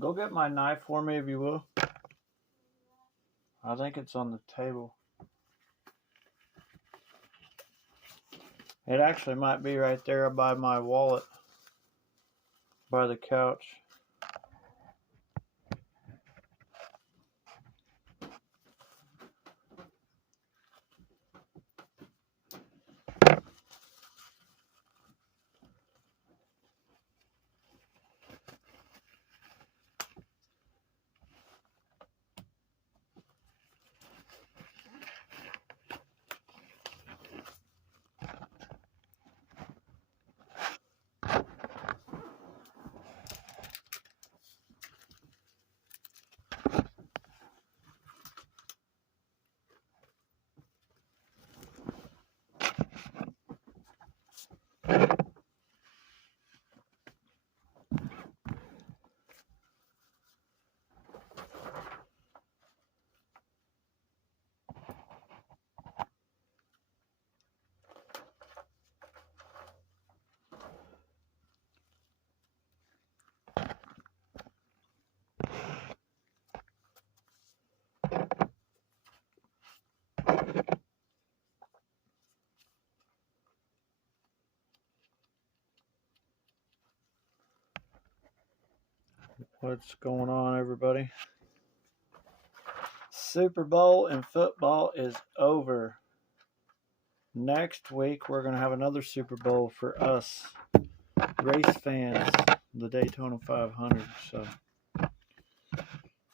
Go get my knife for me if you will. I think it's on the table. It actually might be right there by my wallet, by the couch. What's going on, everybody? Super Bowl and football is over. Next week, we're going to have another Super Bowl for us race fans, the Daytona 500. So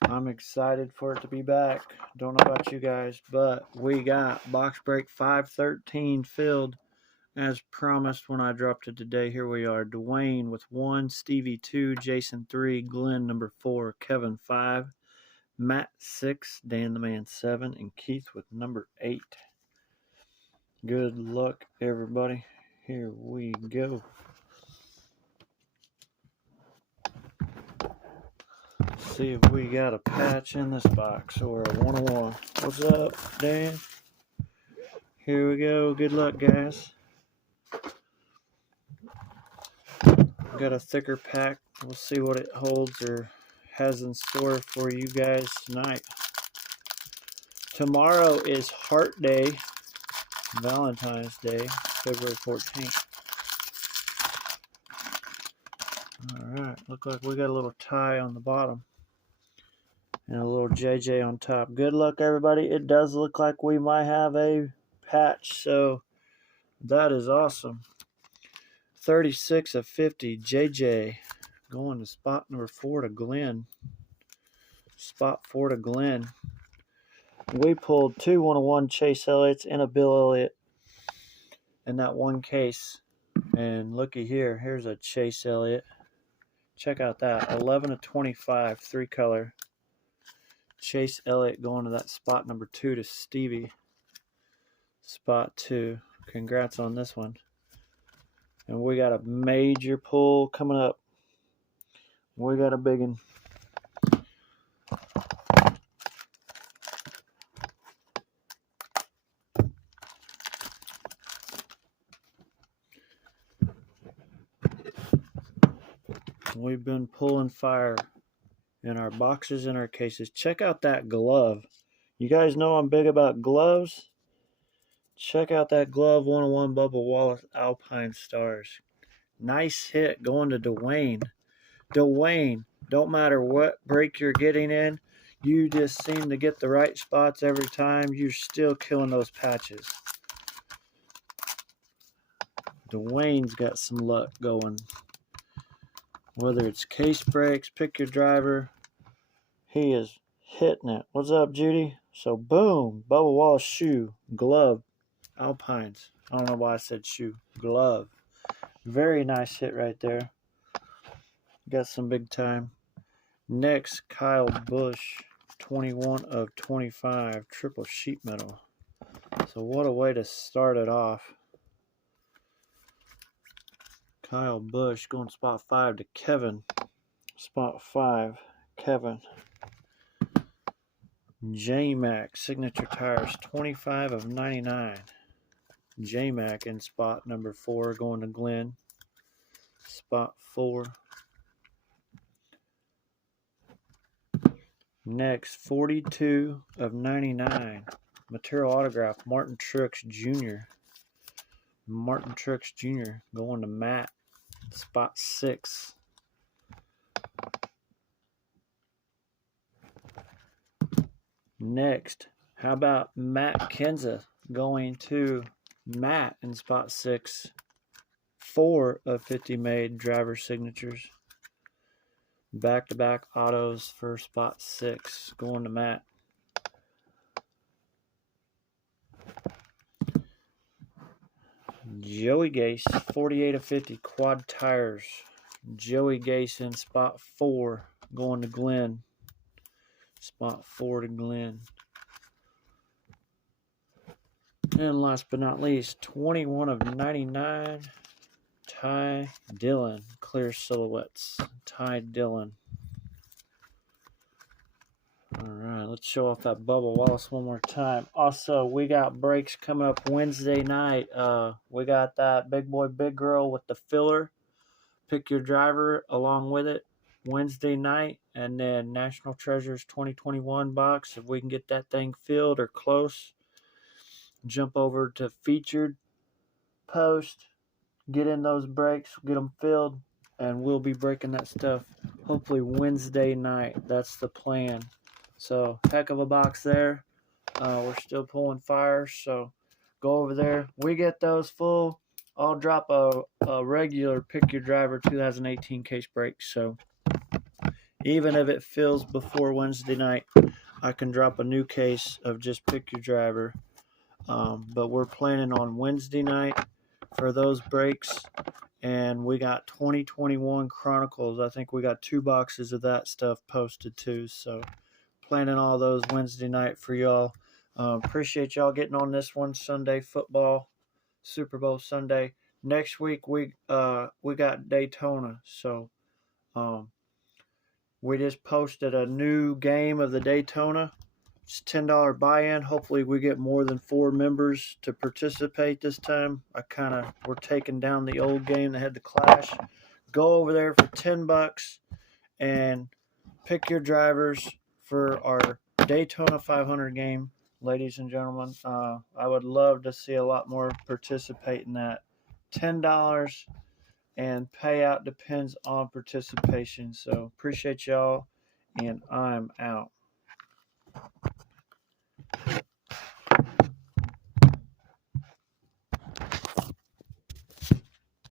I'm excited for it to be back. Don't know about you guys, but we got box break 513 filled as promised when I dropped it today. Here we are. Dwayne with 1, Stevie 2, Jason 3, Glenn number 4, Kevin 5, Matt 6, Dan the Man 7, and Keith with number 8. Good luck, everybody. Here we go. See if we got a patch in this box or a 101. What's up, Dan? Here we go. Good luck, guys. Got a thicker pack. We'll see what it holds or has in store for you guys tonight. Tomorrow is Heart Day, Valentine's Day, February 14th. Alright, look like we got a little tie on the bottom and a little JJ on top. Good luck, everybody. It does look like we might have a patch, so that is awesome. 36 of 50, JJ going to spot number 4 to Glenn. Spot 4 to Glenn. We pulled 2 101 Chase Elliott's and a Bill Elliott in that one case. And looky here, here's a Chase Elliott. Check out that, 11 of 25, 3-color. Chase Elliott going to that spot number 2 to Stevie. Spot 2. Congrats on this one. And we got a major pull coming up. We got a big one. We've been pulling fire in our boxes and our cases. Check out that glove. You guys know I'm big about gloves. Check out that glove, 101 Bubba Wallace Alpine Stars. Nice hit going to Dwayne. Dwayne, don't matter what break you're getting in, you just seem to get the right spots every time. You're still killing those patches. Dwayne's got some luck going. Whether it's case breaks, pick your driver, he is hitting it. What's up, Judy? So, boom, Bubba Wallace shoe, glove, Alpines. I don't know why I said shoe, glove. Very nice hit right there. Got some big time. Next, Kyle Busch, 21 of 25, triple sheet metal. So, what a way to start it off. Kyle Busch going spot 5 to Kevin. Spot 5, Kevin. J-Mac Signature Tires, 25 of 99. J-Mac in spot number 4 going to Glenn. Spot 4. Next, 42 of 99. Material autograph, Martin Truex Jr. Martin Truex Jr. going to Matt, spot 6. Next, how about Matt Kenseth going to Matt in spot 6. 4 of 50 made driver signatures. Back-to-back autos for spot 6 going to Matt. Joey Gase, 48 of 50 quad tires. Joey Gase in spot 4 going to Glenn. Spot 4 to Glenn. And last but not least, 21 of 99. Ty Dillon, clear silhouettes. Ty Dillon. All right, let's show off that Bubba Wallace one more time. Also, we got breaks coming up Wednesday night. We got that Big Boy Big Girl with the filler. Pick your driver along with it Wednesday night. And then National Treasures 2021 box. If we can get that thing filled or close, jump over to featured post. Get in those breaks, get them filled, and we'll be breaking that stuff hopefully Wednesday night. That's the plan. So, heck of a box there. We're still pulling fires, so go over there. We get those full. I'll drop a regular Pick Your Driver 2018 case break. So, even if it fills before Wednesday night, I can drop a new case of just Pick Your Driver. But we're planning on Wednesday night for those breaks, and we got 2021 Chronicles. I think we got 2 boxes of that stuff posted too, so planning all those Wednesday night for y'all. Appreciate y'all getting on this one. Sunday football, Super Bowl Sunday. Next week we got Daytona, so we just posted a new game of the Daytona. It's $10 buy-in. Hopefully we get more than 4 members to participate this time. We're taking down the old game that had the Clash. Go over there for $10 and pick your drivers for our Daytona 500 game, ladies and gentlemen. I would love to see a lot more participate in that. $10 and payout depends on participation. So appreciate y'all, and I'm out.